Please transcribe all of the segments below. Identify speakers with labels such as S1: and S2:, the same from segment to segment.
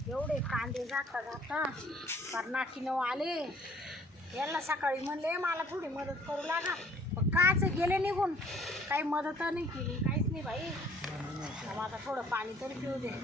S1: एवढे कांदे जाता पर नाकीनं आले. याला सकाळी म्हणले मला थोडी मदत करू लागा, पण काच गेले निघून. काही मदत नाही केली, काहीच नाही बाई. आता थोडं पाणी तरी पिऊ दे.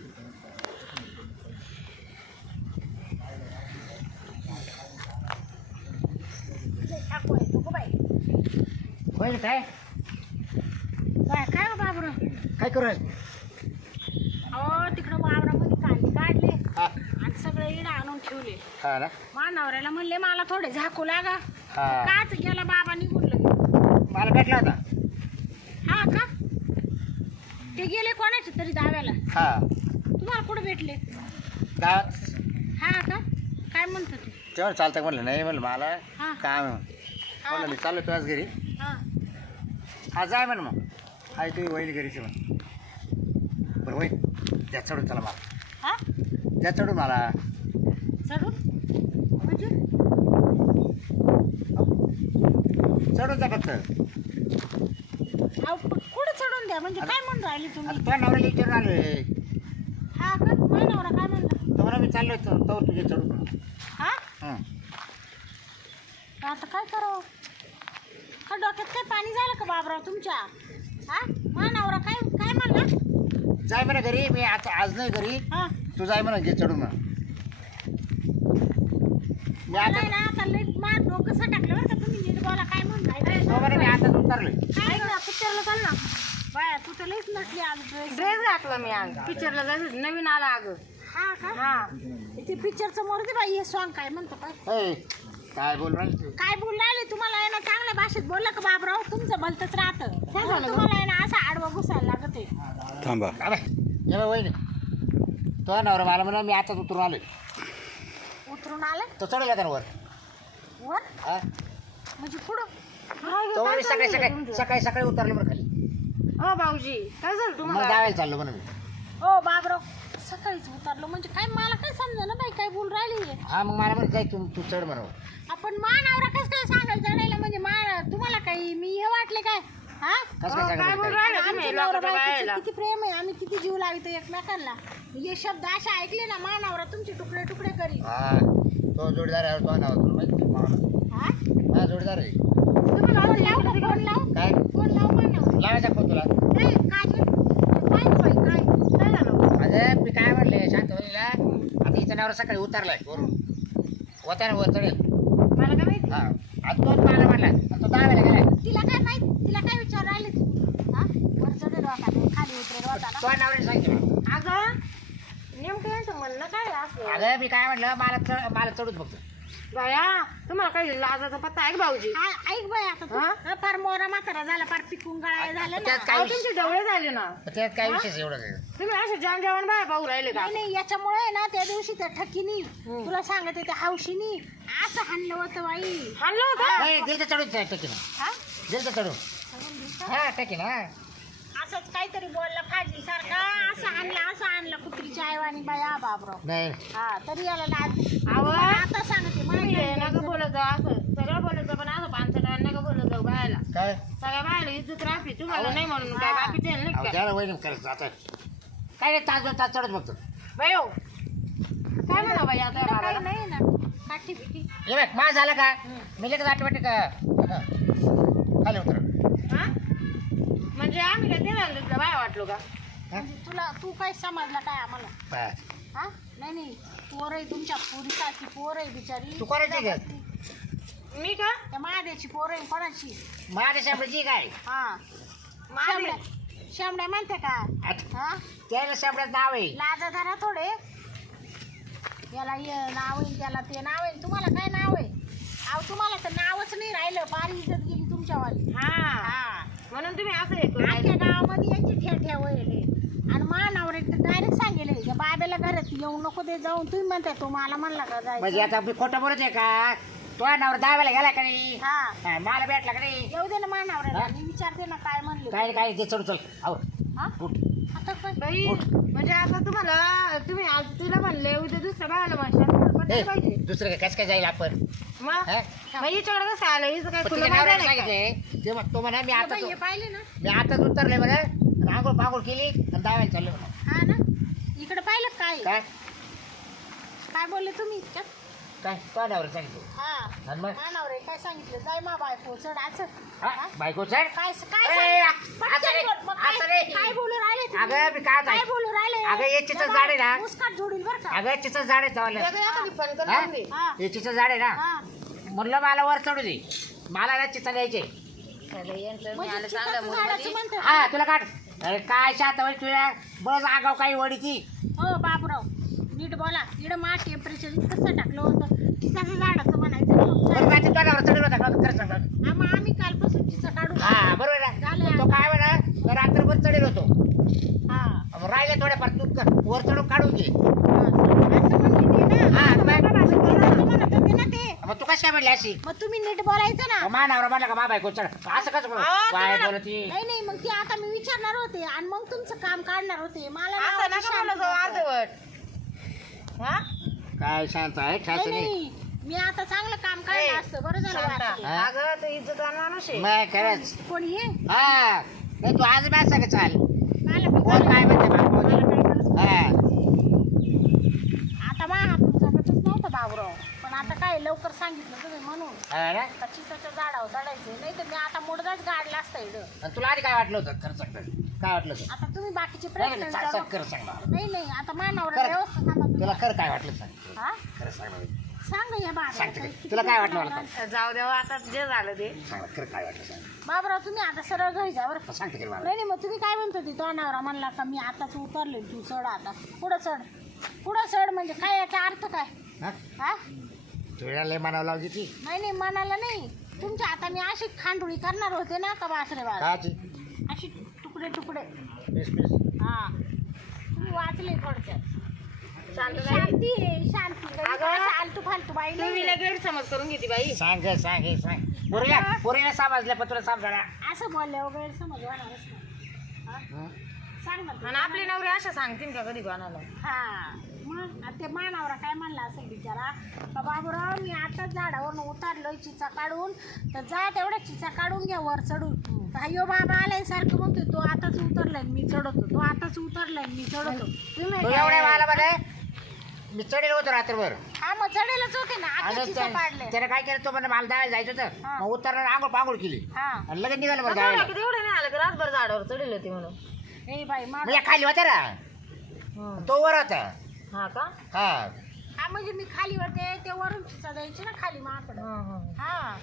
S1: टाकू आहे नको बाई.
S2: होईल काय
S1: काय काय हो बाबरं?
S2: काय करू
S1: अहो तिकडं वावरामध्ये कांदे काढले
S2: हा
S1: आणि सगळे इडा आणून ठेवले.
S2: हा ना
S1: मानावऱ्याला म्हणले मला थोडे झाकू लागा.
S2: हा
S1: काच गेला बाबा निघून लगे.
S2: मला भेटला होता.
S1: हा का? ते गेले कोणाचे तरी दाव्याला.
S2: हा
S1: तुम्हाला कुठे भेटले?
S2: गावात
S1: हा का? काय म्हणतो ते?
S2: तेव्हा चालतं म्हणलं नाही म्हणलं मला
S1: हा.
S2: काम आहे. म्हणलं मी चाललो तुझ्याच घरी.
S1: हा
S2: हा जाय म्हण मग. हाय तुम्ही होईल घरीच म्हण. बरं होईल त्या चढून चला मला.
S1: हा
S2: त्या चढून मला
S1: चढून म्हणजे
S2: चढून जा फक्त.
S1: अहो कुठे चढून द्या म्हणजे काय म्हणून राहिली
S2: आता
S1: तुम्ही?
S2: तुझ्या नवऱ्याला विचारून आले.
S1: हा का? मानावरा काय म्हणला?
S2: तुम्हाला मी चाललो तो तुझे चढून.
S1: हा
S2: हं.
S1: आता काय करावं? का डोक्यात काय पाणी झालं का बाबराव तुमच्या? हा मानावरा काय काय म्हणला?
S2: जाय म्हणा घरी. मी आता आज नाही घरी.
S1: हा
S2: तू जाय म्हणा घे चढून म्हणा. मी आता
S1: नाही ना आता लई मार डोकं सटाकलं बरं का तुम्ही. नीट बोला काय म्हणून राहिले.
S2: तो म्हणे मी आता उतरलोय.
S1: काय ना पिक्चरला चाल ना बाया. तू तर लईच नटली आज.
S3: ड्रेस घातला मी आज पिक्चरला जायचं नवीन आला अगं.
S1: हा का?
S3: हा
S1: ते पिक्चरचं मोर दे बाई. हे सॉन्ग काय म्हणतो काय?
S2: ए, काय बोल राहिली तू?
S1: काय बोल राहिले तुम्हाला? आहे ना चांगल्या भाषेत बोललं का बाबराव? तुमचं भलतंच राहतं. तुम्हाला आहे ना असं आडवा घुसायला लागत आहे.
S4: थांबा.
S2: अबे ये बा वहिनी. तो नवरा मला म्हणा मी आताच उतरून आलोय.
S1: उतरून आलं
S2: तो चढवला का वर?
S1: वर
S2: हा
S1: म्हणजे पुढं?
S2: तो म्हणे सकाळी सकाळी सकाळी सकाळी उतरले बरं खाली.
S3: हो भाऊजी काय झालं
S2: मग
S3: तुम्हाला?
S2: गावायला चाललो म्हणून मी.
S1: ओ बाबराव सकाळीच उतरलो म्हणजे काय? मला काय समजा ना बाई काय बोल राहिली आहे.
S2: हा मग मला म्हणत जाय तू चढ म्हणा.
S1: आपण मानावरा कसं काय सांगायला चढायला म्हणजे तुम्हाला काही मी हे वाटले काय? हा
S2: कसं
S3: काय
S2: काय
S3: बोल
S2: सांगितलं?
S3: राहिले
S1: आमच्या
S3: तुम्ही
S1: नवरा
S3: लोकांच्या
S1: बायकोचं
S3: बायाला?
S1: किती प्रेम आहे. आम्ही किती जीव लावितो एकमेकांना. हे शब्द असे ऐकले ना मानावरा तुमचे तुकडे तुकडे करी.
S2: हा तो जोडीदार आहे. तो नाव तुला माहिती आहे?
S1: हा
S2: हा जोडीदार आहे.
S1: तुम्हाला फोन लाव का? फोन लाव.
S2: काय
S1: फोन लाव मानावर.
S2: लावायचा फोन तुला?
S1: नाही काजल काय बाई काय झालं?
S2: अरे मी काय म्हणले शांत होईला. आता हिचा नवरा सकाळी उतरलाय वरून. होता ना वर चढेल.
S3: मला काय माहिती?
S2: हा आता तोच मला म्हणला आणि तो दहाव्याला गेलाय.
S1: तिला काय माहित? तिला काय विचार राहिले तुम्ही? हा वर चढेल वाटा खाली उतरेल वाटा ना.
S2: तो नवऱ्याने सांगितलं.
S3: अगं नेमकं यांचं म्हणणं काय असं?
S2: अगं मी काय म्हटलं मला चढूच बघतो.
S3: बाया तुम्हाला काही लाजाचा पत्ता आहे का भाऊजी?
S1: ऐक बाई आता तू.
S3: हा?
S1: फार मोरा म्हातारा झाला, फार पिकून गळाय झालं
S2: त्यात
S1: ना.
S2: काय
S3: अहो, तुमचे डवळे झाले ना.
S2: त्यात काय विशेष एवढं काय?
S3: तुम्ही असे जान जेवण बाया पाहू राहिले का?
S1: नाही नाही याच्यामुळे आहे ना त्या दिवशी त्या ठकीनी तुला सांगते त्या हौशीनी असं हाणलं होतं बाई.
S3: हाणलं होतं?
S2: नाही दिल तर चढून टकी ना.
S1: हा
S2: दिल तर चढून. हा टकी ना.
S1: असंच काहीतरी बोलला फाजी सारखा. असं आणलं कुत्रीच्या आईवानी बाया बाबराव.
S2: नाही
S1: हा तरी याला लाज.
S3: अहो
S1: आता सांगते
S3: तुम्ही हे
S1: मला
S3: नका बोलत जाऊ असं. सगळं बोलत जाऊ पण असं पानसट नका बोलत जाऊ बायाला.
S2: काय
S3: सगळ्या बायाला इज्जत राहते. तुम्हाला नाही म्हणून काय बाकीचे नाही
S2: अहो,
S3: का?
S2: त्याला वहिनी करायचं आता काय नाही. तास 2 तास चढत बघतो.
S3: बाई हो. काय म्हणा बाई आता या
S1: काही
S3: बाबाला?
S1: नाही ना काठी बिठी.
S2: हे बघ माझ झालं का मी लगेच आठवते का खाली उतर.
S3: हा? म्हणजे आम्ही काय देणार बाया वाटलो का?
S1: म्हणजे तुला तू काय समजला काय आम्हाला?
S2: बस.
S1: हा नाही नाही पोर आहे तुमच्या पुरीसारखी पोर आहे बिचारी.
S2: तू कोणाची घे?
S3: मी का?
S1: त्या महादेची पोर आहे कोणाची?
S2: माझ्या शाबड्याची काय
S1: हा
S3: माझे
S1: शेमड्या म्हणते का?
S2: आता
S1: हा
S2: त्याला शाबड्यात नाव आहे.
S1: लाजा धरा थोडे. याला हे नाव आहे त्याला ते नाव आहे. तुम्हाला काय नाव आहे? अहो तुम्हाला तर नावच नाही राहिलं. फार इज्जत गेली तुमच्यावाली.
S3: हा
S1: हा
S3: म्हणून तुम्ही असं हे करू
S1: आमच्या गावामध्ये यांची ठेव वळले आणि मानावर डायरेक्ट सांगेल या बाबेला घरात येऊ नको ते जाऊन. तुम्ही म्हणताय तो मला म्हणला का
S2: म्हणजे
S1: जायचं?
S2: आता मी खोटं बोलत आहे का? तो नावर दाव्याला गेला का नाही?
S1: हा
S2: हा, मला भेटला का नाही?
S1: येऊ दे ना मानावर.
S2: हा?
S1: मी विचारते ना काय म्हणले.
S2: काय काय ते चढू चल. आवर
S1: हा
S2: उठ.
S1: आता काय?
S3: बाई म्हणजे आता तुम्हाला तुम्ही आज तुला म्हणले उद्या दुसऱ्या बायाला म्हणशाल
S2: ए,
S3: पाहिजे
S2: दुसरं काय कसं काय जाईल आपण?
S3: मग
S2: हा?
S3: मग हिच्याकडे कसं आलं हिचं काय
S2: पण
S3: फुलं
S2: तिच्या नवऱ्याने
S3: मारलं नाही का?
S2: सांगितले. ते मग तो म्हणा मी
S1: हे
S2: आता
S1: बाई, हे पाहिले ना?
S2: मी आताच उतरले बरं. आंघोळ पांघोळ केली आणि दाव्याला चालले म्हणा.
S1: हा ना इकडे पाहिलं काय?
S2: काय
S1: काय बोलले तुम्ही इतक्यात?
S2: काय तोंडावर सांगितलं
S1: हा
S2: आणि मग
S1: मानावर काय सांगितलं जाय मा बायको चढ असं
S2: हा? बायको सर
S1: काय काय
S2: ए,
S1: सांगितलं? पटकन
S2: असं नाही,
S1: बोल, मग काय-
S2: असं नाही.
S1: काय बोलू राहिले तुम्ही?
S2: अगं मी काय
S1: काय बोलू राहिले
S2: अगं याचीच
S1: या
S2: झाड आहे ना.
S1: मुस्काट जोडील बरं का
S2: अगं तिचं झाड आहे चावलं
S3: वेगळं एखादी फणकर
S2: हा?
S3: लावून दे.
S1: हा
S2: याचीचं झाड आहे ना
S1: हा
S2: म्हणलं मला वर चढू दे मला ना चिता द्यायचे
S3: साधं यांचं मी
S1: म्हणजे
S3: आलं
S1: चिकाचं
S3: चांगलं
S1: झाडाचं
S3: मूडमध्ये.
S1: म्हणतात.
S2: हा तुला काढ अरे काय शात तुला बस आगाव काही वडी ती
S1: हो बाबूराव नीट बोला इकडं मा टेम्परेचर कसं टाकलं होतं चिसाचं झाडाचं म्हणायचं ना मग.
S2: बरं काय ते तोंडावर चढलं होता का खरं सांग
S1: हा, मग आम्ही कालपासून चिसा काढू
S2: हा बरोबर आहे
S1: झालं
S2: ना तो काय म्हणा रात्रभर चढेल होतो
S1: हा
S2: मग राहिले थोड्याफार तू कर वर चढून काढून घे
S1: असं म्हणते ते ना
S2: हा, मग-
S1: चिसाचं म्हणत होते ना ते
S2: मग तू कशी काय म्हणली अशी
S1: मग तुम्ही नीट बोलायचं ना
S2: मानावर म्हणलं का मा बायको चढ असं कसं बोल काय
S1: तुम्हाला-
S2: बोलती
S1: नाही नाही मग ते आता मी विचारणार होते आणि मग तुमचं काम काढणार होते मला
S3: असं
S1: नावाची
S3: नका
S1: शांती
S3: मला जाऊ
S1: नको.
S3: अर्धवट हा
S2: काय शांत आहे
S1: नाही
S2: ठास नाही
S1: नाही मी आता चांगलं काम काढलं असतं बरं झालं
S3: शांता.
S1: वाचले.
S2: हा?
S3: अगं तो इज्जतवान माणूस आहे.
S2: मग खरंच
S1: कोणी आहे
S2: हा नाही तू आज मॅच सांग चाल
S1: मला बी
S2: कोण काय म्हणते
S1: मला
S2: बाबा
S1: काय करायचं?
S2: हा
S1: आता मा हातून जगतच नव्हतं बाबराव पण आता काय लवकर सांगितलं तुम्ही म्हणून
S2: हा ना?
S1: आता चिसाच्या झाडावर चढायचं नाही तर मी आता मुडदाच गाडला असता इकडं
S2: आणि तुला आधी काय वाटलं होतं खरं सांग काय वाटलं होतं
S1: आता तुम्ही बाकीचे
S2: नाही,
S1: प्रश्न
S2: नाही, सांग
S1: विचारू.
S2: सांग, खरं सांग मला.
S1: नाही नाही आता मानावर
S2: खरं.
S1: व्यवस्था सांगा तुम्ही.
S2: तुला खरं काय वाटलं सांग
S1: हा
S2: खरं सांग मला.
S1: सांगा या
S2: सांगते
S1: बाबा
S2: का? तुला काय वाटलं मला सांग.
S3: जाऊ द्या आता जे झालं ते
S2: सांग मला, खरं काय वाटलं सांग
S1: बाबराव तुम्ही आता सरळ घरी जा बरं
S2: सांगते की मला
S1: नाही नाही मग तुम्ही काय म्हणत होती तो नवरा म्हणला का मी आताच उतरले तू चढ आता पुढं चढ पुढं चढ म्हणजे काय याचा अर्थ काय
S2: हा
S1: हा
S2: तुला लय म्हणावं लावली ती
S1: नाही नाही मनाला नाही तुमच्या आता मी अशी खांडोळी करणार होते ना का बासरे बाळ
S2: काची
S1: अशी तुकडे तुकडे
S2: पीस पीस
S1: हा तुम्ही वाचले थोडक्यात
S3: शांत झाली.
S1: शांती आहे शांती
S3: अगं,
S1: फालतू फालतू बाई
S3: तुम्ही
S1: नाही
S3: लय गैरसमज करून घेते बाई
S2: सांग सांग हे सांग पोरीला पोरीला समजलं पण तुला समजा
S1: असं बोलले वगैरे समज होणारच नाही हा? सांग ना तू.
S3: आणि आपले नवरे अशा सांगतील का कधी कोणाला
S1: हा मग ते मानावरा काय म्हणला असेल बिचारा का बाबूराव मी आताच झाडावरून उतारलोय चिचा काढून तर जा तेवढ्या चिचा काढून घ्या वर चढून अयो बाबा आलाय सारखं म्हणतोय तो आताच उतरलाय मी चढवतो तो आताच उतरलाय मी चढवतो तुम्ही
S2: तू
S1: काय-
S2: एवढ्या मला म्हणे मी चढेल होतो रात्रभर
S1: हा मग चढेलच होते ना आता
S2: आणि
S1: चिचा काढले
S2: त्याने काय केलं तो म्हणजे मला दळायला जायचं होतं
S1: हा.
S2: मग उतरणार आंघोळ पांघोळ केली
S1: हा
S2: आणि लगेच निघालं बरं
S3: तेवढं
S2: दळायला
S3: की तेवढं नाही आलं की रातभर झाडावर चढेल होते म्हणून
S1: ए बाई मा
S2: म्हणजे खाली होता ना
S3: हं.
S2: तो वर होता
S3: हा का
S2: हा
S1: हा म्हणजे मी खाली होते ते वरून चिचा द्यायची ना खाली माकडं
S3: हं, हं.
S1: हा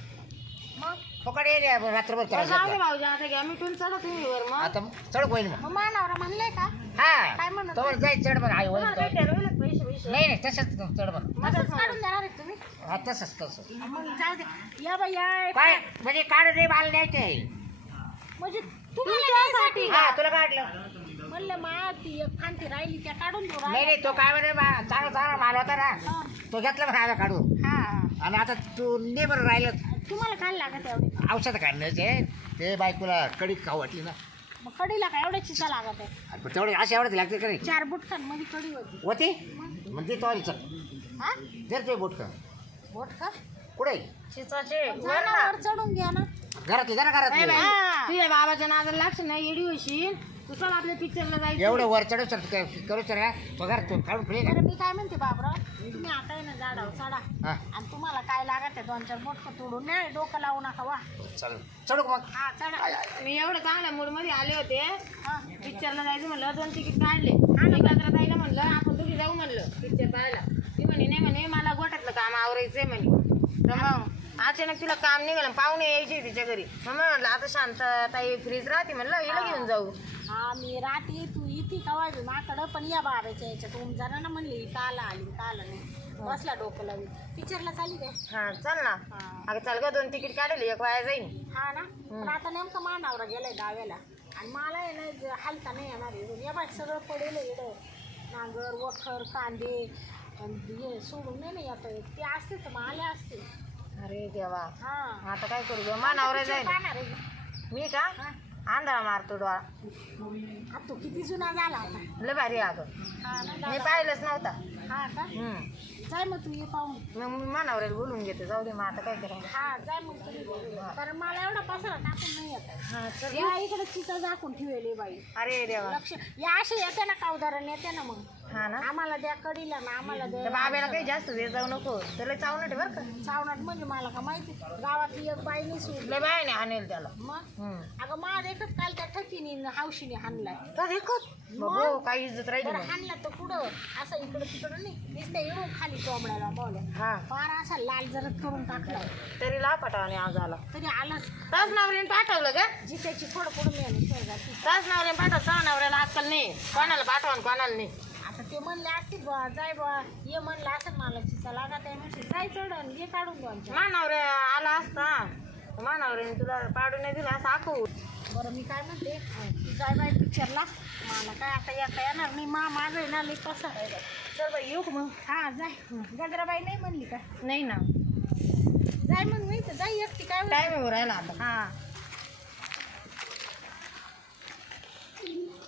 S1: मग
S2: फुकट येईल रात्रभर
S3: बरं, जाऊ दे
S2: करायचं
S3: भाऊजी आता घ्या मिटून चला तुम्ही वर मग
S2: आता चढ होईल मग
S1: मग मानावरा म्हणले का
S2: हा
S1: काय म्हणत
S2: तो जाय चढ मग आई होईल
S3: तुम्हाला काय ठरवलं का पैसे पैसे
S2: नाही नाही तसंच चढ मग
S1: असंच काढून देणार आहे तुम्ही
S2: हा तसंच तसंच
S1: मग जाऊ दे या बाई या
S2: काय म्हणजे काढ नाही मला द्यायचंय
S1: म्हणजे तुम्हाला यासाठी
S2: हा तुला काढलं
S1: म्हणलं मा ती एक खांती राहिली त्या काढून देऊ
S2: नाही नाही तो काय म्हणे चांगला चांगला माल होता ना
S1: हा
S2: तो घेतला म्हणे आता काढून
S1: हा.
S2: आणि आता तू ने बरं राहिलं
S1: तुम्हाला काय लागत एवढे
S2: औषध काढण्याचे ते बायकोला कडी खाऊ वाटली ना
S1: मग कडीला काय एवढ्या चिचा लागत आहे
S2: आणि पण तेवढे असे एवढे लागते का नाही
S1: 4 बुटखांमध्ये कडी होती
S2: होती म्हणजे तो आली चल
S1: हा
S2: दे ते बोट का
S1: बोट का
S2: कुठे
S3: चिचाचे वर
S1: जा ना
S3: ना.
S1: वर चढून घ्या ना
S2: घरातली जरा
S3: नाही
S2: घरातली
S3: बाई,
S1: हा.
S3: तुझ्या बाबाच्या नादाला लागश नाही येडी होशील तू चल आपल्या पिक्चरला जायचं
S2: एवढं वर चढू सर करू सर तो घर तो काढून फिरे
S1: बरं मी काय म्हणते बाबराव तुम्ही आता आहे ना झाडावर चढा
S2: हा
S1: आणि तुम्हाला काय लागत आहे 2-4 बोटकं तोडून नाही डोकं लावू नका वा
S2: चल चढू का मग
S1: हा चढा
S3: मी एवढं चांगल्या मूड मध्ये आले होते
S1: हा
S3: पिक्चरला जायचं म्हणलं 2 तिकीट काढले आणि गजरा ताईला म्हणलं आपण दोघी जाऊ म्हणलं पिक्चर पाहायला ती म्हणे नाही म्हणे मला गोठ्यातलं काम आवरायचंय म्हणे तर मग अचानक तिला काम निघालं पाहुणे यायचे तिच्या घरी मग मी म्हणलं आता शांत ताई फ्रीज राहते म्हणलं हिला घेऊन जाऊ
S1: हा मी राहते तू इथे कवा बी माकडं पण या बाबाच्या याच्यात ओम जरा ना म्हणली काला आली काला नाही बसला डोकं लावी पिक्चरला चाली काय
S3: हा चल ना
S1: हा
S3: अगं चल ग 2 तिकीट काढले एक वाया जाईन
S1: हा ना पण आता नेमकं मानावरा गेलाय डाव्याला आणि मला आहे ना हलता नाही येणार आहे या बाय सगळं पडेल इकडं नांगर वखर कांदे आणि हे सोडून नाही ना येत ते असते तर मग आले असते
S3: अरे देवा
S1: हा
S3: आता काय करू ग मानावर जाईल
S1: पाहणार आहे
S3: मी का
S1: हा
S3: आंधळा मारतो डोळा
S1: आता तो किती जुना झाला आता
S3: लय भारी अगं
S1: हा ना
S3: मी
S1: दादा?
S3: पाहिलंच नव्हता
S1: हा का जाय मग तू ये पाहून
S3: मग मी मानावर बोलून घेते जाऊ दे मग आता काय करायचं
S1: हा जाय मग तुम्ही बोलूया. कारण मला एवढा पसारा टाकून नाही येत आहे.
S3: हा चल
S1: या इकडे चिचा झाकून ठेवली बाई
S3: अरे देवा
S1: लक्ष या असे येते ना कावदारण येते ना मग
S3: हा ना
S1: आम्हाला द्या कडीला ना आम्हाला
S3: त्या
S1: द्या
S3: बाब्याला काही जास्त वेळ जाऊ नको त्याला चावणार बरं का
S1: चावणार म्हणजे मला का माहिती गावातली एक बाई नाही सोडली
S3: लय बायाने आणेल त्याला
S1: मग अगं माझ एकच काल त्या ठकीने हौशीने हाणलाय
S3: तर एकच बघू काही इज्जत राहिली
S1: बरं
S3: नाही.
S1: हाणला तर कुठं असं इकडं तिकडं नाही नुसतं येऊन खाली कोंबड्याला पावल्या
S3: हा
S1: फार असा लाल जरत करून टाकलाय
S3: तरी लापाटाने आज आला
S1: तरी आलाच
S3: तास नवऱ्याने पाठवलं का
S1: जित्याची फड पडून मिळाली शेजारची
S3: तास नवऱ्याने पाठवलं सहा नवऱ्याला आजकाल नाही कोणाला पाठवा आणि कोणाला नाही
S1: आता ते म्हणले असतील बा जाय बा ये म्हणलं असं मला चिचा लागा त्या म्हणशील जाय चढ ये काढून दोनच्या
S3: मानावऱ्या आला असता मानावऱ्याने तुला पाडून नाही दिला असं आखू
S1: बरं मी काय म्हणते तू जाय बाय पिक्चरला मला काय आता येता येणार नाही माझं आहे ना लई कसं आहे
S3: चल बाई येऊ का मग
S1: हा जाय गजराबाई नाही म्हणली का
S3: नाही ना
S1: जाय मग मी तर जाय एकटी काय होतं?
S3: टाईम राहिला आता
S1: हा